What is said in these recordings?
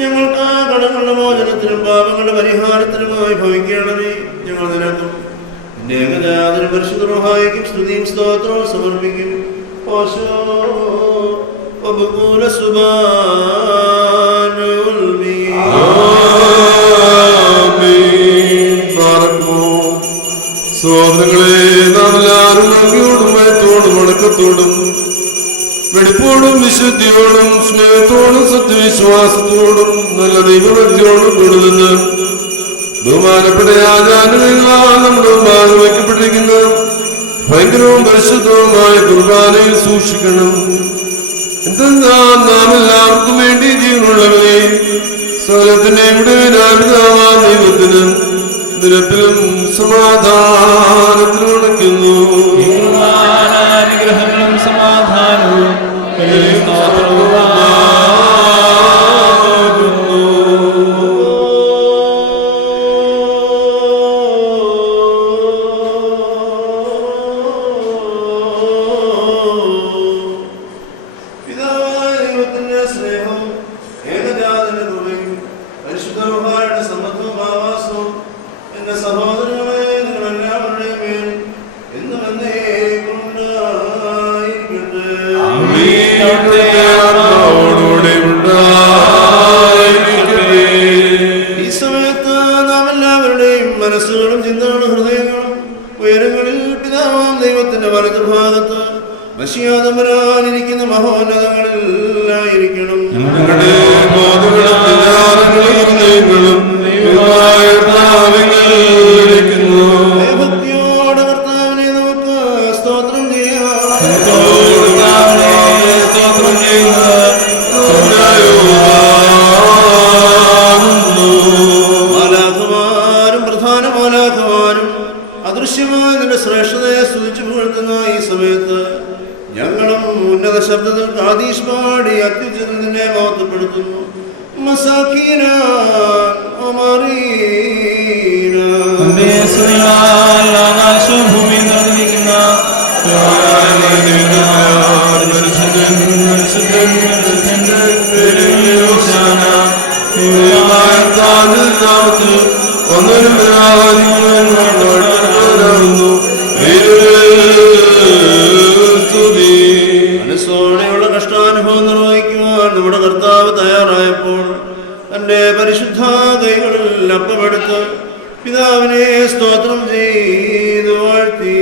ഞങ്ങൾക്ക് കടങ്ങളുടെ മോചനത്തിനും പാപങ്ങളുടെ പരിഹാരത്തിനുമായി ഭവിക്കണമേ. ഞങ്ങൾ നിനക്കും നിന്റെ ഏകജാതനും പരിശുദ്ധ റൂഹായിക്കും സ്തുതിയും സ്തോത്രവും സമർപ്പിക്കും. സഹോദരങ്ങളെ, നാം എല്ലാവരും നന്ദിയോടും ഭയത്തോടും വണക്കത്തോടും വെടിപ്പോടും വിശുദ്ധിയോടും സ്നേഹത്തോടും സത്യവിശ്വാസത്തോടും നല്ല ദൈവഭക്തിയോടും കൂടുതൽ ബഹുമാനപ്പെട്ട ആചാരങ്ങളാൽ നമ്മുടെ ഭാഗം വയ്ക്കപ്പെട്ടിരിക്കുന്ന ഭയങ്കരവും പരിശുദ്ധവുമായ കുർബാനയിൽ സൂക്ഷിക്കണം. എന്തെന്നാൽ നാം എല്ലാവർക്കും വേണ്ടി ജീവനുള്ളവരെ സകലത്തിന്റെ പിതാവായ ദൈവത്തിന് നിരപ്പിലും സമാധാനത്തിലും അടയ്ക്കുന്നു. അനുഗ്രഹങ്ങളും സമാധാനവും മനസ്സുകളും ചിന്തകളും ഹൃദയങ്ങളും ഉയരങ്ങളിൽ പിതാവാം ദൈവത്തിന്റെ വലതുഭാഗത്ത് വശിയാതമ്പരാനിരിക്കുന്ന മഹോന്നതങ്ങളിലായിരിക്കണം. ഭക്തിയോടെ കർത്താവിനെ നമുക്ക് സ്തോത്രം ചെയ്യാം. അദൃശ്യമായ നിന്റെ ശ്രേഷ്ഠതയെ സ്തുതിച്ചു പുകഴ്ത്തുന്ന ഈ സമയത്ത് ഞങ്ങളും ഉന്നത ശബ്ദത്തിൽ കാദീശ് പാടി അത്യുച്ചത്തിൽ നിന്നെ മഹത്വപ്പെടുത്തുന്നു. ഭൂമി നിറഞ്ഞിരിക്കുന്ന മനസ്സോടെയുള്ള കഷ്ടാനുഭവം നിർവഹിക്കുവാൻ നമ്മുടെ കർത്താവ് തയ്യാറായപ്പോൾ തന്റെ പരിശുദ്ധ കൈകളിൽ അപ്പമെടുത്ത് പിതാവിനെ സ്തോത്രം ചെയ്തു വാഴ്ത്തി.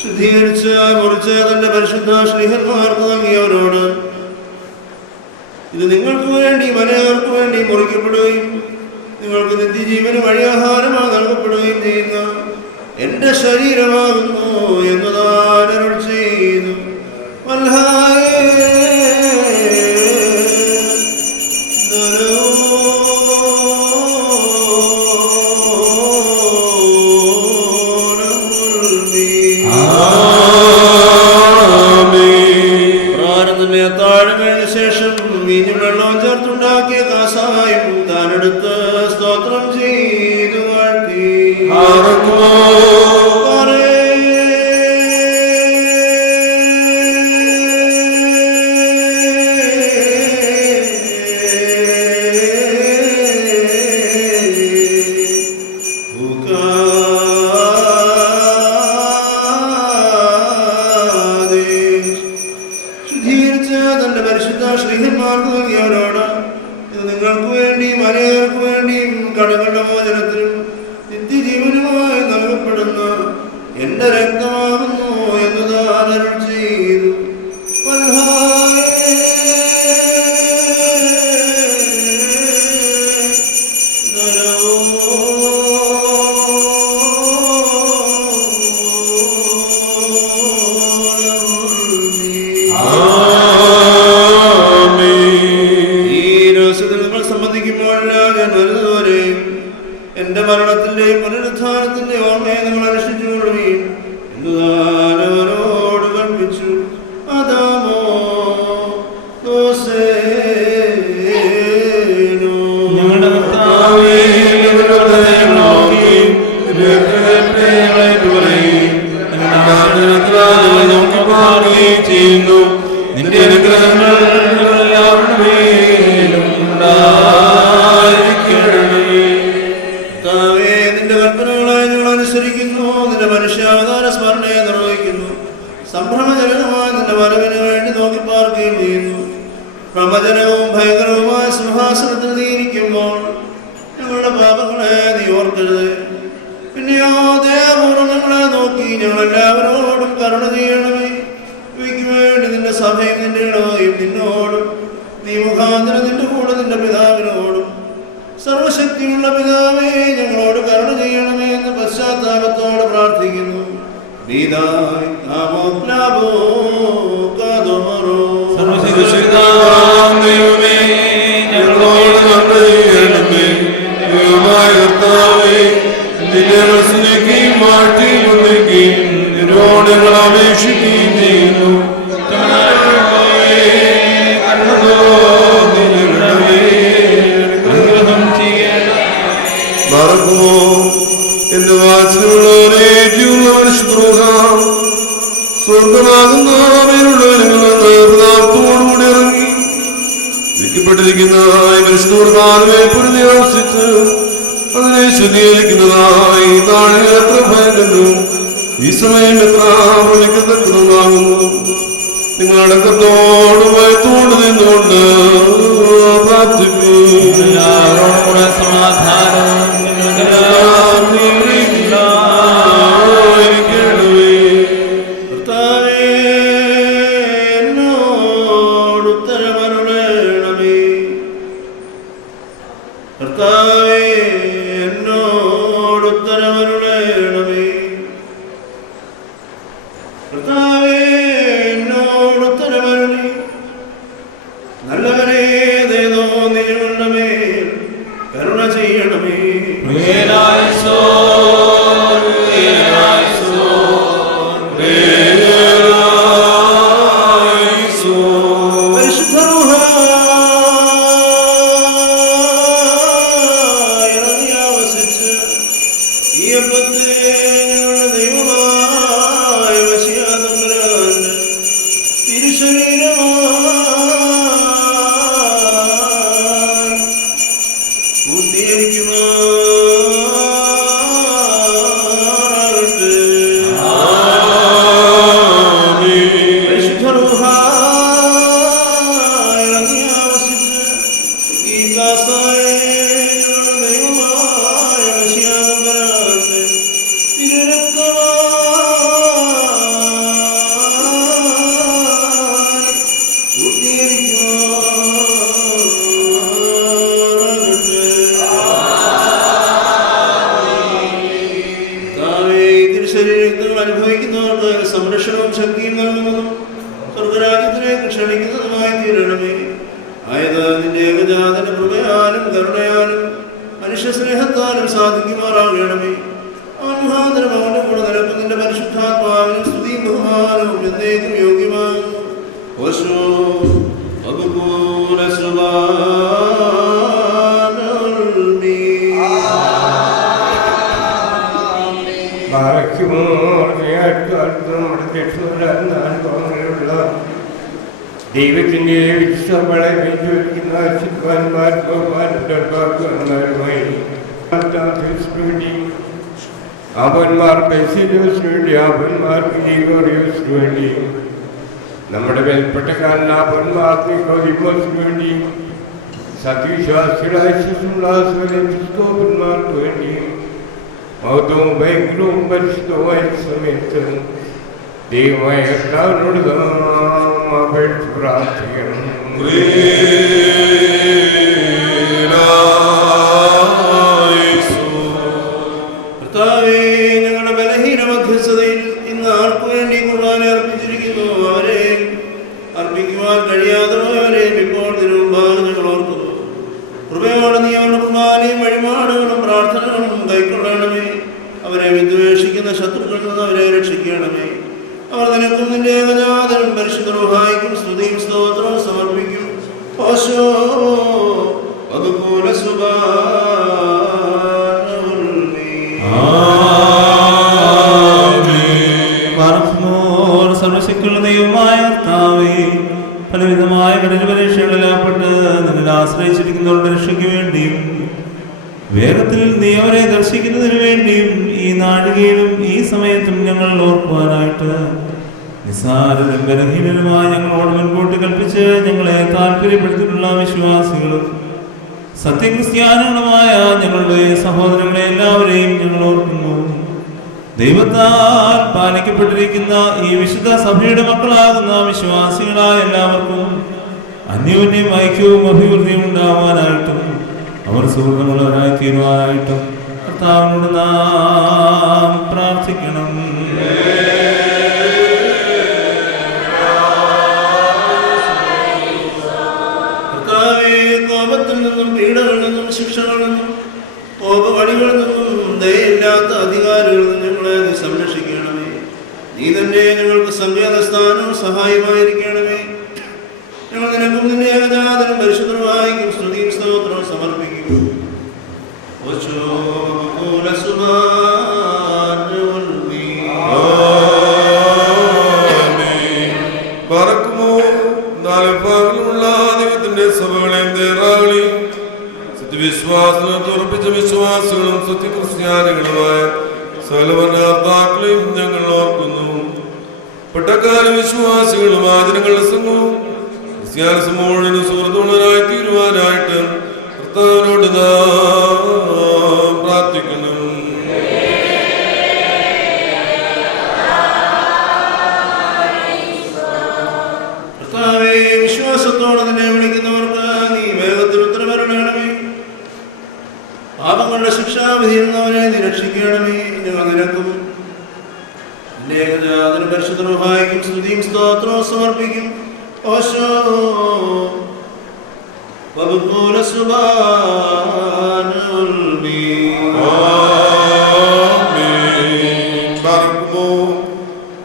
ശുദ്ധീകരിച്ച് മുറിച്ച് തന്റെ പരിശുദ്ധ ശ്രീഹന്മാർക്ക് നൽകിയവരോട്, ഇത് നിങ്ങൾക്ക് വേണ്ടി മലയാർക്ക് വേണ്ടി മുറിക്കപ്പെടുകയും നിങ്ങൾക്ക് നിത്യജീവന് വഴിയാഹാരമായി നൽകപ്പെടുകയും ചെയ്യുന്ന എന്റെ ശരീരമാകുന്നു എന്നതാൻ അരുൾ ചെയ്തു. ശേഷം വീഞ്ഞും വെള്ളവും ചേർത്തുണ്ടാക്കിയ കാസായും താനെടുത്ത് സ്തോത്രം ചെയ്തു വാഴ്ത്തി. തന്റെ പരിശുദ്ധ ശ്രീഹന്മാർക്ക് നൽകിയവരോട്, ഇത് നിങ്ങൾക്ക് വേണ്ടിയും അനേകർക്ക് വേണ്ടിയും കടങ്ങളുടെ മോചനത്തിനും നിത്യജീവനുമായി നൽകപ്പെടുന്ന സംബന്ധിക്കുമ്പോഴെല്ലാം ഞാൻ വരുന്നതുവരെയും എന്റെ മരണത്തിന്റെയും പുനരുത്ഥാനത്തിന്റെ ഓർമ്മയെ നിങ്ങൾ അനുഷ്ഠിച്ചുകൊള്ളുകയും എന്നുതാൻ അവരോട് കൽപ്പിച്ചു. അതാമോ ഞങ്ങളുടെ കർത്താവേ, ചെയ്യുന്നു. നിന്റെ അനുഗ്രഹങ്ങൾ എല്ലാവരുടെ മേലും ഉണ്ടായിരിക്കണമേ. കർത്താവേ, നിന്റെ കൽപ്പനകളായി ഞങ്ങൾ അനുസരിക്കുന്നു. നിന്റെ മനുഷ്യാവതാര സ്മരണയെ നിർവഹിക്കുന്നു. സംഭ്രമജനകമായ നിന്റെ വരവിന് വേണ്ടി നോക്കി പാർക്കുകയും ചെയ്യുന്നു. പ്രവചനവും ഭയങ്കരവുമായ സിംഹാസനത്തിൽ നീ ഇരിക്കുമ്പോൾ ഞങ്ങളുടെ പാപങ്ങളെ നീ ഓർക്കരുത്. പിന്നെയോ ദയാപൂർവ്വം ഞങ്ങളെ നോക്കി ഞങ്ങളെല്ലാവരോടും കരുണ ചെയ്യണമേ. ഇവയ്ക്ക് വേണ്ടി നിന്റെ സഭയും നിന്റെ ഇടവകയും നിന്നോടും നീ മുഖാന്തരം നിന്റെ കൂടെ നിന്റെ പിതാവിനോടും സർവശക്തിയുള്ള പിതാവേ ഞങ്ങളോട് കരുണ ചെയ്യണമേ എന്ന് പശ്ചാത്താപത്തോടെ പ്രാർത്ഥിക്കുന്നു. സർവശക്തനായ ഞങ്ങളോട് കരുണ ചെയ്യണമേ. ദൈവമായ കർത്താവേ, നിന്നെ സ്നേഹിക്കുകയും മാറ്റുകയും വന്ദിക്കുകയും നിന്നോട് ഞങ്ങൾ അപേക്ഷിക്കുകയും ചെയ്യുന്നു. മറക്കുമോ എന്റെ വാച്ചിലുള്ളവരെ ജീവനുള്ള മനുഷ്യദ്രോഹ സ്വർഗമാകുന്ന പ്രതാപത്തോടുകൂടി ഇറങ്ങി വിൽക്കപ്പെട്ടിരിക്കുന്ന മനുഷ്യദ്രോഹാലുമേ പൊരുതി ആവശ്യിച്ച് അതിനെ ശുദ്ധീകരിക്കുന്നതായി നാളെ എത്ര ഭയങ്കരവും ഈ സമയം എത്ര വിളിക്കത്തക്കതുമാകുന്നു. നിങ്ങളുടെ കത്തോട് ഭയത്തോട് നിന്നുകൊണ്ട് പ്രാർത്ഥിക്കൂ. കർത്താവേ, എന്നോട് ഉത്തരമരുളേണമേ. കർത്താവേ, എന്നോട് ഉത്തരമരുളേണമേ. കർത്താവേ, എന്നോട് ഉത്തരമരുളി. നല്ലവരെ ദയതോ നിങ്ങളുടെ മേൽ കരുണ ചെയ്യണമേ. അനുഭവിക്കുന്നവർക്ക് സംരക്ഷണവും ശക്തിയും നൽകുന്നതും സ്വർഗരാജ്യത്തിലേക്ക് ക്ഷണിക്കുന്നതുമായി തീരണമേ. ആയത് നിന്റെ ഏകജാതന്റെ കൃപയാലും കരുണയാലും മനുഷ്യ സ്നേഹത്താലും സാധിക്കുമാറാകണമേ. അവൻ മുഖാന്തരം അവന്റെ കൂടെ നിലക്കും നിന്റെ പരിശുദ്ധാത്മാവിനും സ്തുതിയും ബഹുമാനവും എന്നേക്കും യോഗ്യമാകുന്നു. ദൈവത്തിന്റെ വിശ്വങ്ങളെ വെല്ലുവിളിക്കുന്ന അവന്മാർ ബെസിലിയോസിന് വേണ്ടി, അവന്മാർ ഗ്രിഗോറിയോസിന് വേണ്ടി, നമ്മുടെ മേൽപ്പെട്ടക്കാരൻ അവന്മാർക്ക് നിക്കോദിമോസിന് വേണ്ടി, സത്യവിശ്വാസികളായ ശിശുമാർക്ക് വേണ്ടി മൗതവും ഭയങ്കരവും പരിശുദ്ധമായ സമയത്ത് ദൈവമായ കർത്താവിനോട് അപേക്ഷിച്ച് പ്രാർത്ഥിക്കണം. കർത്താവേ, ഞങ്ങളുടെ ബലഹീന മധ്യസ്ഥതയിൽ ഇന്ന് ആർക്കു വേണ്ടി കുർബാന അർപ്പിച്ചിരിക്കുന്നു അവരെ അർപ്പിക്കുവാൻ കഴിയാതെ പോയവരെയും ഇപ്പോൾ തിരുമുമ്പാകെ ഞങ്ങൾ ഓർക്കുന്നു. കൃപ നിനക്കും നിന്റെ ഏകജാതനും പരിശുദ്ധ റൂഹായിക്കും സ്തുതിയും സ്തോത്രവും സമർപ്പിക്കും. ഓശോ വകുപൂല സർവശക്തിയുള്ള ദൈവമായ കർത്താവേ, പലവിധമായ കഠിന പരീക്ഷകളിലാപ്പെട്ട് നിന്നിൽ ആശ്രയിച്ചിരിക്കുന്നവരുടെ രക്ഷയ്ക്ക് വേണ്ടിയും വേഗത്തിൽ നീ അവരെ ദർശിക്കുന്നതിന് വേണ്ടിയും ഈ നാഴികയിലും ഈ സമയത്തും ഞങ്ങൾ ഓർക്കുവാനായിട്ട് നിസ്സാരരും ബലഹീനരുമായി ഞങ്ങളോട് മുൻകൂട്ടി കൽപ്പിച്ച് ഞങ്ങളെ താല്പര്യപ്പെടുത്തിയിട്ടുള്ള വിശ്വാസികളും സത്യക്രിസ്ത്യാനികളുമായ ഞങ്ങളുടെ സഹോദരങ്ങളെ എല്ലാവരെയും ഞങ്ങൾ ഓർക്കുന്നു. ദൈവത്താൽ പാലിക്കപ്പെട്ടിരിക്കുന്ന ഈ വിശുദ്ധ സഭയുടെ മക്കളാകുന്ന വിശ്വാസികളായ എല്ലാവർക്കും അന്യോന്യം ഐക്യവും അഭിവൃദ്ധിയും ഉണ്ടാവാനായിട്ടും അവർ സുഹൃത്തുക്കളവരായി തീരുവാനായിട്ടും കർത്താവിനോട് നാം പ്രാർത്ഥിക്കണം. കർത്താവേ, കോപത്തിൽ നിന്നും പീഡകളിൽ നിന്നും ശിക്ഷകളിൽ നിന്നും കോപവഴികളിൽ നിന്നും ദയയില്ലാത്ത അധികാരികളിൽ നിന്നും ഞങ്ങളെ നീ സംരക്ഷിക്കണമേ. നീ തന്നെ ഞങ്ങൾക്ക് സംവേദസ്ഥാനവും സഹായമായിരിക്കണമേ. ഞങ്ങൾ നിനക്കും നിന്റെ ഏകജാതനും പരിശുദ്ധമായിരിക്കും സ്തുതിയും സ്തോത്രവും സമർപ്പിക്കും. പറക്കുമോ നാലുഭാഗങ്ങളുള്ള ദൈവത്തിന്റെ സഭകളെയും തേറാകളെയും സത്യവിശ്വാസത്തിൽ ഉറപ്പിച്ച വിശ്വാസികളും സത്യക്രിസ്ത്യാനികളുമായ സകലവർണ്ണാക്കളെയും ഞങ്ങൾ ഓർക്കുന്നു. പട്ടക്കാല വിശ്വാസികളും ആചരണങ്ങളുടെ സംഘവും ക്രിസ്ത്യാനി സമൂഹത്തിന് സുഹൃത്തുള്ളവരായി തീരുവാനായിട്ട് കർത്താവിനോട് നാം പ്രാർത്ഥിക്കുന്നു. കർത്താവേ, വിശ്വാസത്തോടെ നിന്നെ വിളിക്കുന്നവർക്ക് നീ വേഗത്തിൽ ഉത്തരവരണമേ. പാപങ്ങളുടെ ശിക്ഷാവിധിയിൽ നിന്നവരെ നീ രക്ഷിക്കണമേ. ഞങ്ങൾ നിനക്കും നിന്റെ ഏകജാതനും പരിശുദ്ധ റൂഹായിക്കും സ്തുതിയും സ്തോത്രവും സമർപ്പിക്കും. ഓശോ വബുകൂല സുബ്ഹാനൽ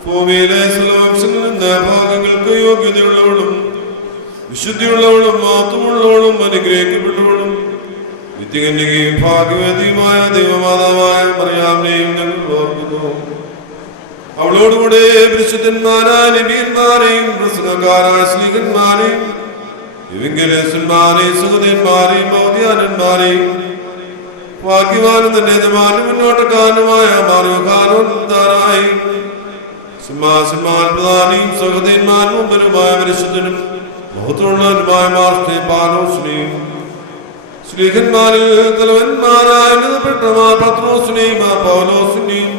ഭൂമിയിലെ സകലവംശങ്ങളിൽ ഭാഗങ്ങൾക്ക് യോഗ്യതയുള്ളവളും വിശുദ്ധിയുള്ളവളും മാത്രമുള്ളവളും അനുഗ്രഹിക്കപ്പെട്ടവളും നിത്യകന്യകയും ഭാഗ്യവതിയുമായ ദൈവമാതാവായ മറിയാമിനെയും ഞങ്ങൾ ഓർക്കുന്നു. അവളോടുകൂടെ പരിശുദ്ധന്മാരായ നബിയന്മാരെയും പ്രസംഗക്കാരായ ശ്ലീഹന്മാരെയും എവങ്കേലിസ്തന്മാരെയും സുഗതന്മാരെയും മൗദ്യാനന്മാരെയും ഭാഗ്യവാനും തന്നെ യജമാനും മുന്നോട്ടക്കാരനുമായ മാർഗക്കാരനായും സിംഹാസന്മാർ പ്രധാനിയും സുഗതന്മാരും മുമ്പനുമായ പരിശുദ്ധനും മഹത്വമുള്ളവനുമായ മാർസ്തേപാനോസിനെയും ശ്ലീഹന്മാരിൽ തലവന്മാരായ പത്രോസിനെയും പൗലോസിനെയും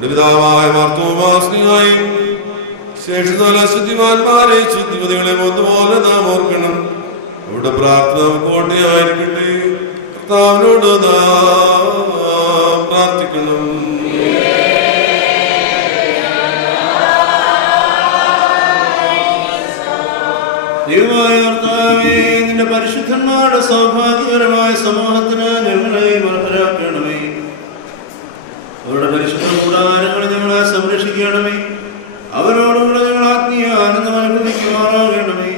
പിതാവായ മാർത്തോമാസിനെയും ശേഷനാല ശുദ്ധിമാന്മാരെ ശുദ്ധിമതികളെ ഒന്നുപോലെ നാം ഓർക്കണം. അവിടെ പ്രാർത്ഥന കോട്ടയായിരിക്കട്ടെ. കർത്താവിനോട് നാം പ്രാർത്ഥിക്കണം. ദൈവമായ കർത്താവേ, നിന്റെ പരിശുദ്ധന്മാരുടെ സൗഭാഗ്യകരമായ സമൂഹത്തിന് ഞങ്ങളെ അർഹരാക്കണമേ. അവരുടെ പരിശുദ്ധ കൂടാരങ്ങളെ ഞങ്ങളെ സംരക്ഷിക്കണമേ. അവരോടുകൂടെ ഞങ്ങൾ ആത്മീയ ആനന്ദം അനുഭവിക്കുമാറാകണമേ.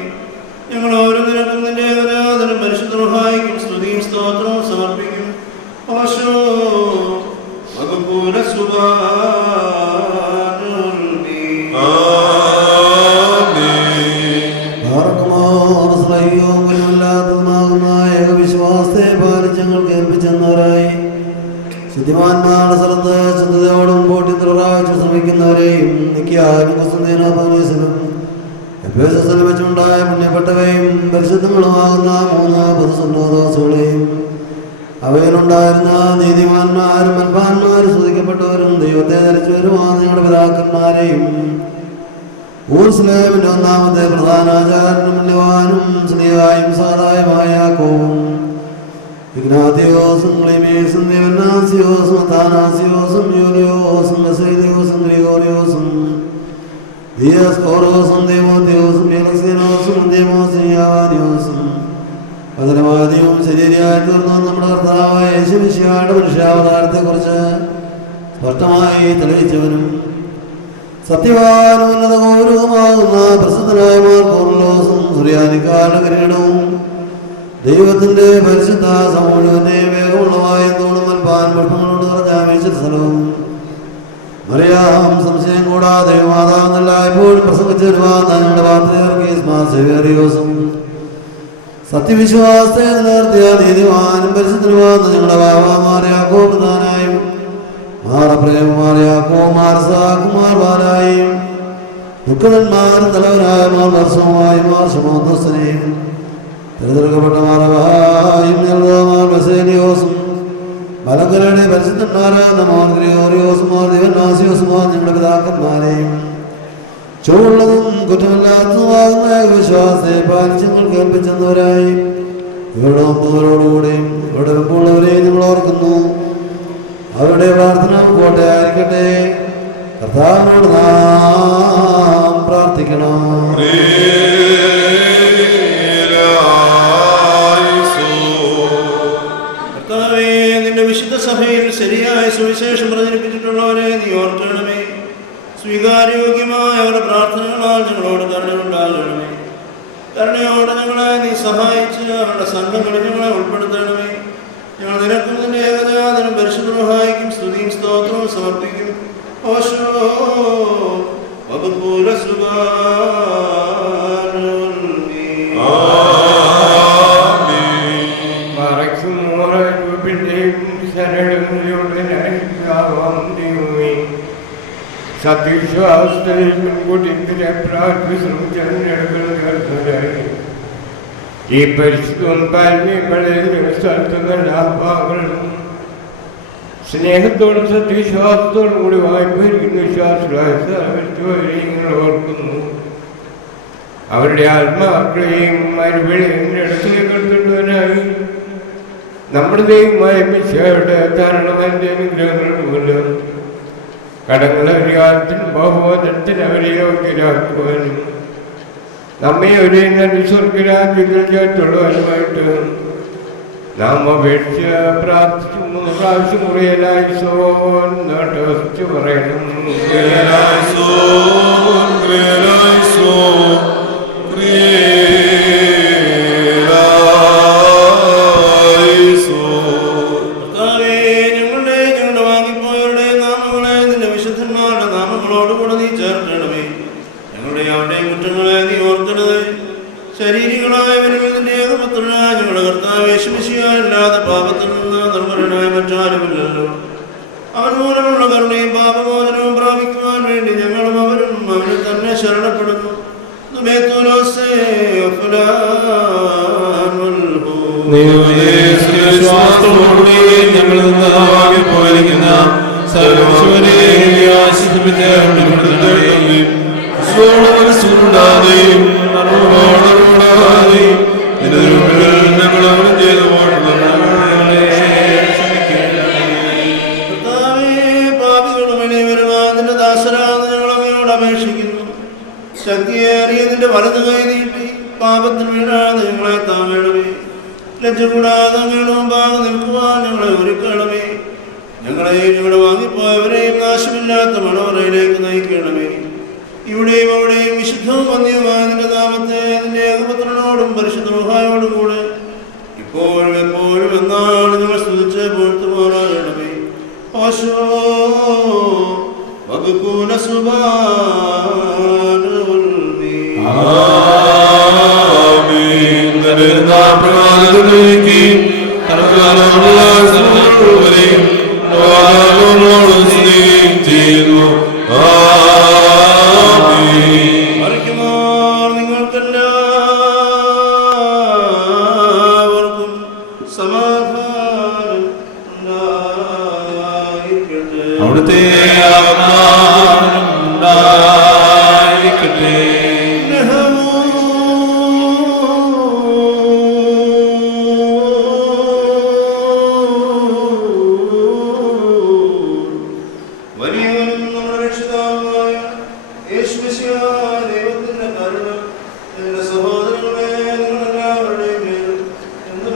ഞങ്ങൾ ഓരോന്നിനും നിന്റെ ഏകജാതനും പരിശുദ്ധ റൂഹായിക്കും സ്തുതിയും സ്തോത്രവും സമർപ്പിക്കും. ഓശോ വകുപൂല ഏകവിശ്വാസത്തെ പാലിച്ച് ഞങ്ങൾ കേൾപ്പിച്ചെന്നവരായി ശുദ്ധിമാന്മാരുടെ സ്ഥലത്ത് ശുദ്ധതയോടും പോട്ടിത്രാഴ്ച ശ്രമിക്കുന്നവരെയും വെച്ചുണ്ടായ പുണ്യപ്പെട്ടവയും പരിശുദ്ധങ്ങളുമാകുന്ന 3 പൊതുസന്നോദാസുകളെയും അവയിലുണ്ടായിരുന്ന നീതിമാന്മാരും മൽപ്പാന്മാരും സ്തുതിക്കപ്പെട്ടവരും ദൈവത്തെ ധരിച്ചവരുമാണ് നിങ്ങളുടെ പിതാക്കന്മാരെയും ഊർസ്ലേമിന്റെ 1-ാമത്തെ പ്രധാനാചാര്യനും പുണ്യവാനും സ്നേഹായും സാധായമായ യാക്കോബും ഇഗ്നാത്തിയോസും ക്ലീമേസും ദേവനാസിയോസും അത്താനാസിയോസും യൂലിയോസും ബസേലിയോസും ഗ്രിഗോറിയോസും ദിയസ്കോറോസും ദേമോത്തിയോസും ഫെലിക്സിനോസും ദേമോസിയാവാനിയോസും പതനവാദിയും ശരീരമായി തീർന്ന നമ്മുടെ കർത്താവായ യേശുമിശിഹായുടെ മനുഷ്യാവതാരത്തെക്കുറിച്ച് സ്പഷ്ടമായി തെളിയിച്ചവനും സത്യവാനും ഉന്നത ഗൗരവമാകുന്ന പ്രസിദ്ധനായ മാർക്കോർലോസും സുറിയാനിക്കാരുടെ കിരീടവും ദൈവത്തിന്റെ പരിശുദ്ധ സമൂഹത്തിന്റെ വേഗമുള്ളവായും തോളും മൽപ്പാൻ പുഷ്പങ്ങളോട് നിറഞ്ഞ സ്ഥലവും മറിയാം സംശയം കൂടാതെ മാതാവെന്നല്ല എപ്പോഴും പ്രസംഗിച്ചു വരുവാൻ ഞങ്ങളുടെ വാർത്തയോസും സത്യവിശ്വാസത്തെ നിലനിർത്തിയ നീതിവാനും പരിശുദ്ധനുവാന്ന് ഞങ്ങളുടെ ബാബാമാറിയാക്കോ പ്രധാനായും മാറപ്രേമമാറിയാക്കോ മാർസാക്കുമാർ ബാലായും ദുഃഖന്മാരും തലവനായ മാർ വർഷവുമായും മാർ ശമോദസ്സനെയും തിരഞ്ഞെടുക്കപ്പെട്ട മാറവായും മാർ ബസേലിയോസും മലങ്കരയുടെ പരിശുദ്ധന്മാരാകുന്ന മാർ ഗ്രിഗോറിയോസും മാർ ദിവന്നാസിയോസും മാർ ഞങ്ങളുടെ പിതാക്കന്മാരെയും ചുവള്ളതും കുറ്റമില്ലാത്തതുമാകുന്ന വിശ്വാസത്തെ പാലിച്ചങ്ങൾ കേൾപ്പിച്ചെന്നവരായി ഇവരുടെ ഒമ്പതോടുകൂടെയും ഇവരുടെ മുമ്പുള്ളവരെയും ഞങ്ങൾ ഓർക്കുന്നു. അവരുടെ പ്രാർത്ഥന കോട്ടയായിരിക്കട്ടെ. കർത്താവിനോട് നാം പ്രാർത്ഥിക്കണം. കർത്താവേ, നിന്റെ വിശുദ്ധ സഭയിൽ ശരിയായ സുവിശേഷം പ്രചരിപ്പിച്ചിട്ടുള്ളവരെ നീ ഓർക്കണമേ. സ്വീകാര്യോഗ്യമായ അവരുടെ പ്രാർത്ഥനകളാൽ ഞങ്ങളോട് കരുണയുണ്ടാകണമേ. കരുണയോടെ ഞങ്ങളെ നീ സഹായിച്ച് അവരുടെ സംഘങ്ങളിൽ ഞങ്ങളെ ഉൾപ്പെടുത്തണമേ. ഞങ്ങൾ നിനക്കും നിന്റെ ഏകജാതനും പരിശുദ്ധ സഹായിക്കും സ്തുതിയും സ്തോത്രവും സമർപ്പിക്കും. ഓശോ വകുപ്പൂല സത്യവിശ്വാസത്തിൽ മുൻകൂട്ടി പ്രാർത്ഥിച്ചു ഈ പരിശുദ്ധവും പാൽമയും സ്ഥലത്ത് നല്ല ഭാഗങ്ങളും സ്നേഹത്തോടും സത്യവിശ്വാസത്തോടും കൂടി വായ്പയിരിക്കുന്ന വിശ്വാസികളായ നിങ്ങൾ ഓർക്കുന്നു. അവരുടെ ആത്മാക്കളെയും മരുവിളയും ഇടത്തിലേക്ക് എടുത്തുകൊണ്ടുവരായി നമ്മുടെ ദൈവമായ മിശയുടെ ധാരണമായ അനുഗ്രഹങ്ങൾ മൂലം കടങ്ങളുടെ പരിഹാരത്തിനും ബഹുബോധനത്തിന് അവരെ യോഗ്യരാക്കുവാനും നമ്മെ ഒരേ നല്ല സ്വർഗരാജ്യങ്ങൾ ചേർത്തുള്ളവരുമായിട്ട് നാം അപേക്ഷ പ്രാർത്ഥിച്ചു 3 പ്രാവശ്യം മുറിയലായിസോൻ നാട്ടു പറയണം. ശരീരികളായവരിൽ നിന്റെ ഏകപുത്രനായ ഞങ്ങളുടെ കർത്താവേ ശിശിയാല്ലാതെ പാപത്തിൽ നിന്ന് നിർമ്മലനായ മറ്റാരുമില്ലല്ലോ. അവൻ മൂലമുള്ള കരുണയും പാപമോചനവും പ്രാപിക്കുവാൻ വേണ്ടി ഞങ്ങളും അവരും അവന് തന്നെ ശരണപ്പെടുന്നു. ശക്തിയേറിയതിന്റെ വലതു കൈ നീട്ടി പാപത്തിന് വീഴാതെ ഞങ്ങളെ താങ്ങണമേ. ലജ്ജ കൂടാതെ ഞങ്ങളുടെ മുമ്പാകെ നിൽക്കുവാൻ ഞങ്ങളെ ഒരുക്കണമേ. ഞങ്ങളെയും ഞങ്ങളുടെ വാങ്ങിപ്പോയവരെയും നാശമില്ലാത്ത മണവറയിലേക്ക് നയിക്കണമേ. ഇവിടെയും അവിടെയും വിശുദ്ധവും വന്യവുമായ നിന്റെ നാമത്തെ നിന്റെ ഏകപുത്രനോടും പരിശുദ്ധ റുഹായോടും കൂടെ ഇപ്പോഴും എപ്പോഴും എന്നാണ് ഞങ്ങൾ സ്തുതിച്ച് പോഴ്ത്തുമാറാകണമേ. ഓശോ വകുക്കൂല നിങ്ങൾക്കെല്ലാവർക്കും സമാധാനം ഉണ്ടായിരിക്കട്ടെ. അവിടുത്തെ സഹോദരങ്ങളെ നിങ്ങളെല്ലാവരുടെയും മേൽ എന്ന്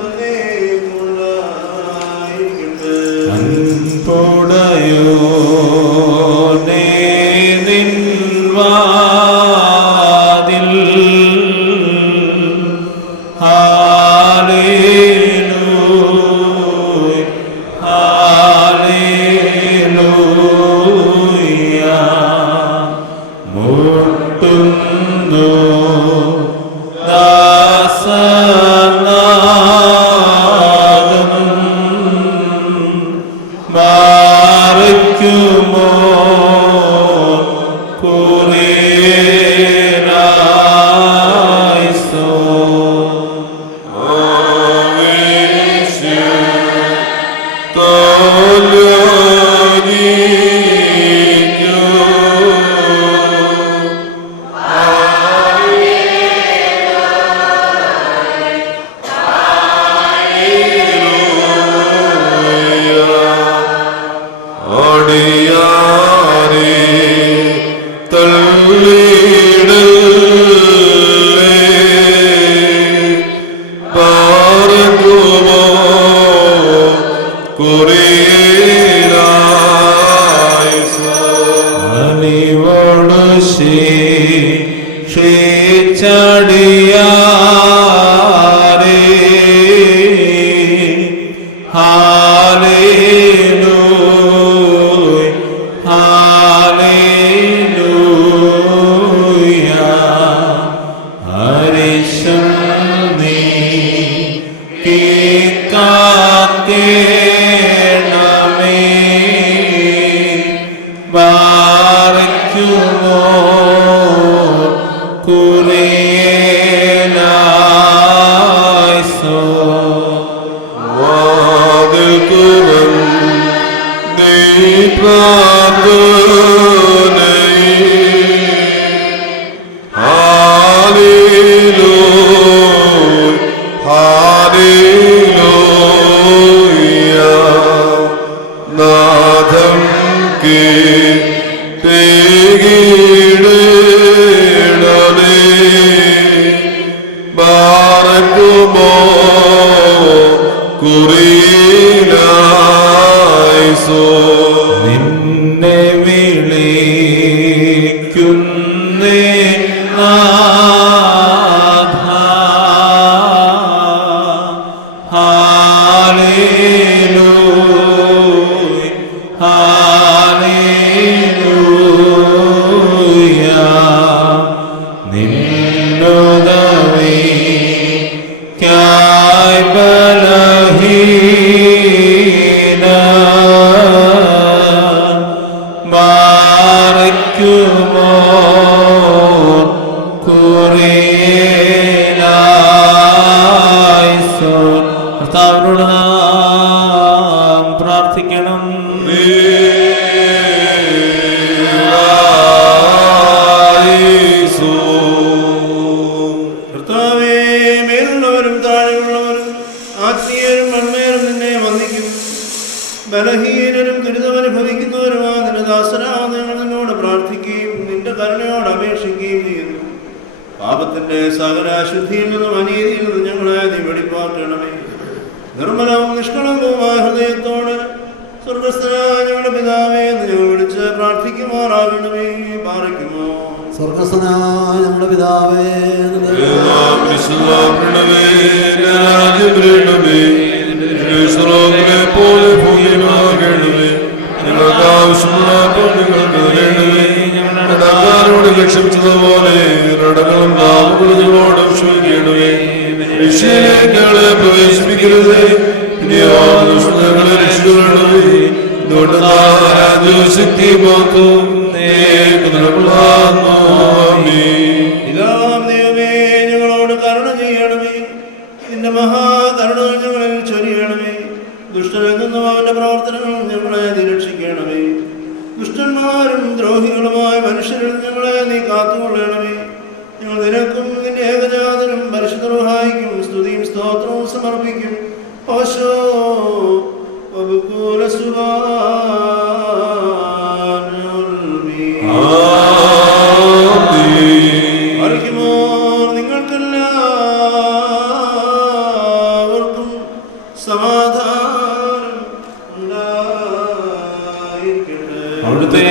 അലിവോട് ശിക്ഷടിയാരേ ഹാലേലൂയ ഹാലേലൂയ ഹരിശം നീ കാക്കേണമേ ബാരക്കുമോ കുരേലായിസോ വാതിൽ തുറന്ന് നീ പ്രാർത്ഥനയിൽ ഹല്ലേലൂയ ഹല്ലേലൂയ നാഥം കേട്ടിടണമേ ബാരക്കുമോ കുറിയിലായിസോ നിന്നെ വിളിക്കുന്നേ നാഥ ഹാലേലൂയ ഹാലേലൂയ നിന്നുദവിക്കായി ബലഹീന ബാരക്കുമോ കുരേലായിസോ. കർത്താവിനോട് നാം പ്രാർത്ഥിക്കണം. കർത്താവേ, മേലുള്ളവരും താഴെയുള്ളവരും ആത്മീയരും മൺമേരും നിന്നെ വന്ദിക്കും. ബലഹീനരും ദുരിതമനുഭവിക്കുന്നവരുമാ നിന്റെ ദാസരാവുന്ന ഞങ്ങൾ നിന്നോട് പ്രാർത്ഥിക്കുകയും നിന്റെ കരുണയോട് അപേക്ഷിക്കുകയും ചെയ്യുന്നു. പാപത്തിന്റെ സകല അശുദ്ധിയിൽ നിന്നും അനീതിയിൽ നിന്നും ഞങ്ങളെ നീ വെളിപ്പാക്കണമേ. നിർമ്മലവും നിഷ്കളങ്കവുമായ ഹൃദയത്തോട് സ്വർഗസ്ഥനായ ഞങ്ങളുടെ പിതാവേ എന്ന് ഞങ്ങൾ വിളിച്ച് പ്രാർത്ഥിക്കുമാറാകണമേ. പാറയ്ക്കുമോ സ്വർഗസ്ഥനായ ഞങ്ങളുടെ പിതാവേ പോലെ ഭൂമിയിലാകണമേ. ഞങ്ങൾക്ക് ആവശ്യമുള്ള ഞങ്ങളോട് ലക്ഷ്യമിച്ചതുപോലെ കടകളും പാപങ്ങളും ഞങ്ങളോട് ക്ഷമിക്കണമേ. രക്ഷയിലേക്കുകളെ പ്രവേശിപ്പിക്കരുതേ, ഞങ്ങളെ രക്ഷിക്കണമേ. ശക്തി മാത്രം ഇതാം ദൈവമേ, ഞങ്ങളോട് കരുണ ചെയ്യണമേ. നിന്റെ മഹാകരുണ ഞങ്ങളിൽ ചൊരിയണമേ. ദുഷ്ടനിൽ നിന്നും അവന്റെ പ്രവർത്തനങ്ങളും ഞങ്ങളെ നീ രക്ഷിക്കണമേ. ദുഷ്ടന്മാരും ദ്രോഹികളുമായ മനുഷ്യരിൽ ഞങ്ങളെ നീ കാത്തുകൊള്ളണമേ. ഞങ്ങൾ നിനക്കും നിന്റെ ഏകജാതനും പരിശുദ്ധ റൂഹായിക്കും സ്തുതിയും സ്തോത്രവും സമർപ്പിക്കും. ഓശോ വബുകൂല അറിയുമോ നിങ്ങൾക്കെല്ലാവർക്കും സമാധാനം ഉണ്ടായിരിക്കട്ടെ. അവിടുത്തെ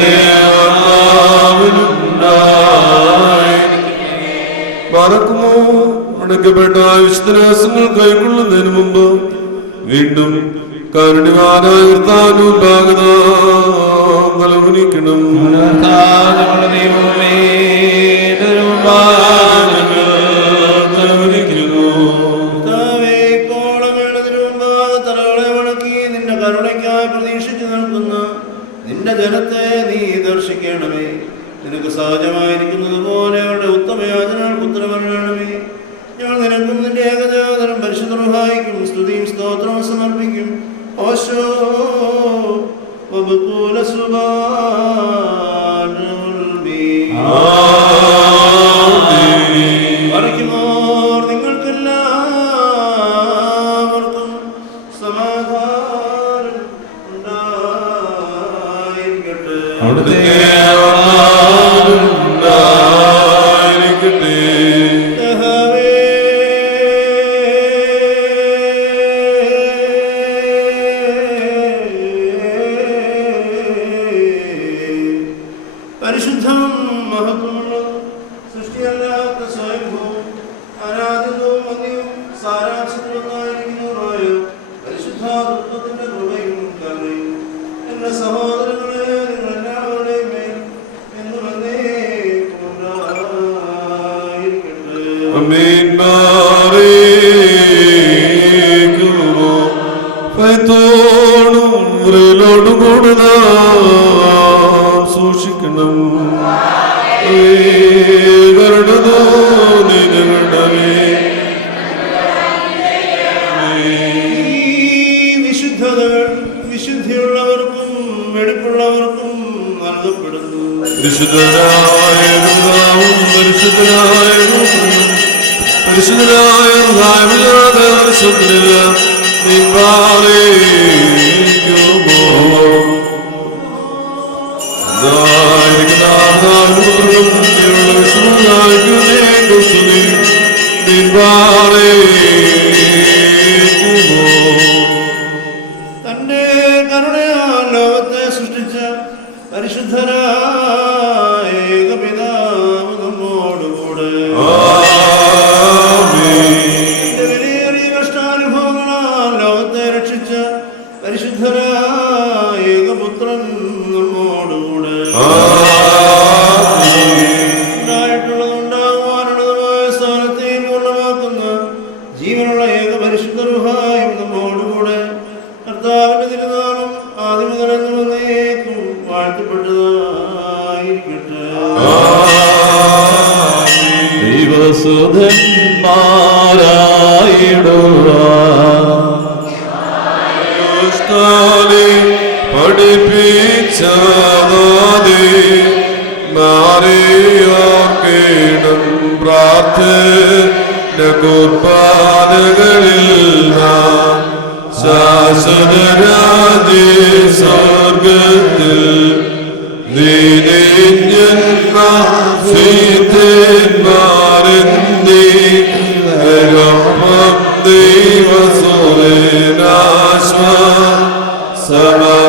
മറക്കുമോ അടക്കപ്പെട്ട വിശുദ്ധരാസങ്ങൾ കൈക്കൊള്ളുന്നതിന് മുമ്പ് വീണ്ടും കാരുണ്യവാനായ കർത്താവിനും ഭാഗതാനിക്കണം. കർത്താവേ, ഇപ്പോൾ അങ്ങയുടെ തിരുമുമ്പാകെ തലകളെ വണക്കി നിന്റെ കരുണയ്ക്കായി പ്രതീക്ഷിച്ചു നിൽക്കുന്ന നിന്റെ ജനത്തെ നീ ദർശിക്കണമേ. നിനക്ക് സഹജമായിരിക്കുന്നത് പോലെ അവരുടെ ഉത്തമയാചനകൾക്ക് ഉത്തരവരണമേ. ഞങ്ങൾ നിനക്കും നിന്റെ ഏകജാതനും പരിശുദ്ധ റൂഹായിക്കും സ്തുതിയും സ്തോത്രവും സമർപ്പിക്കും. ഓശോ വബുകൂല അറിയുമോർ നിങ്ങൾക്കെല്ലാവർക്കും സമാധാനം ഉണ്ടായിരിക്കട്ടെ. അവിടുത്തെ പൈത്തോടും വിരലോടും കൂടെ സൂക്ഷിക്കണം. കരുണതോ നിങ്ങളുടെ വിശുദ്ധിയുള്ളവർക്കും വെടിപ്പുള്ളവർക്കും നൽകപ്പെടുന്നു. പരിശുദ്ധനായ പിതാവും പരിശുദ്ധനായ പുത്രനും പരിശുദ്ധനായ റുഹായുമില്ലാതെ പരിശുദ്ധനില്ല നിൻപാറേക്കുമോ. പുത്രനും വിശുദ്ധനായ നിൻപാറേക്കുമോ. തന്റെ കരുണയാൽ ലോകത്തെ സൃഷ്ടിച്ച പരിശുദ്ധനായ ഏകപിതാവ് നമ്മോടുകൂടെ. തന്റെ വിലയേറിയ കഷ്ടാനുഭവങ്ങളാൽ ലോകത്തെ രക്ഷിച്ച പരിശുദ്ധനായ ഏകപുത്രൻ നമ്മോടുകൂടെ. ഉണ്ടായിട്ടുള്ളതുണ്ടാകുവാനുള്ളതുമായ സ്ഥാനത്തെയും പൂർണ്ണമാക്കുന്ന ജീവനുള്ള ഏക പരിശുദ്ധ റുഹായും നമ്മോടുകൂടെ. കർത്താവിന്റെ തിരുനാമം ആദ്യം മുതൽ എന്നേക്കും വാഴ്ത്തപ്പെട്ടതായിരിക്കട്ടെ. പഠിപ്പിച്ചതാതെ മാറിയോർക്കേണം പ്രാർത്ഥന കുർബാനകളിൽ ശാശ്വത രാജേ സ്വർഗത്തിൽ ദൈവസൂരനാശ സമവാകീടോ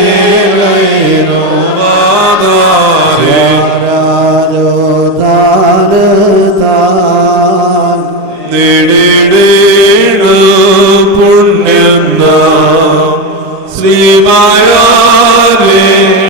ഒരിയോറാകേനോ വാദാരേ നേടിടേണ പുണ്യം ശ്രീമായ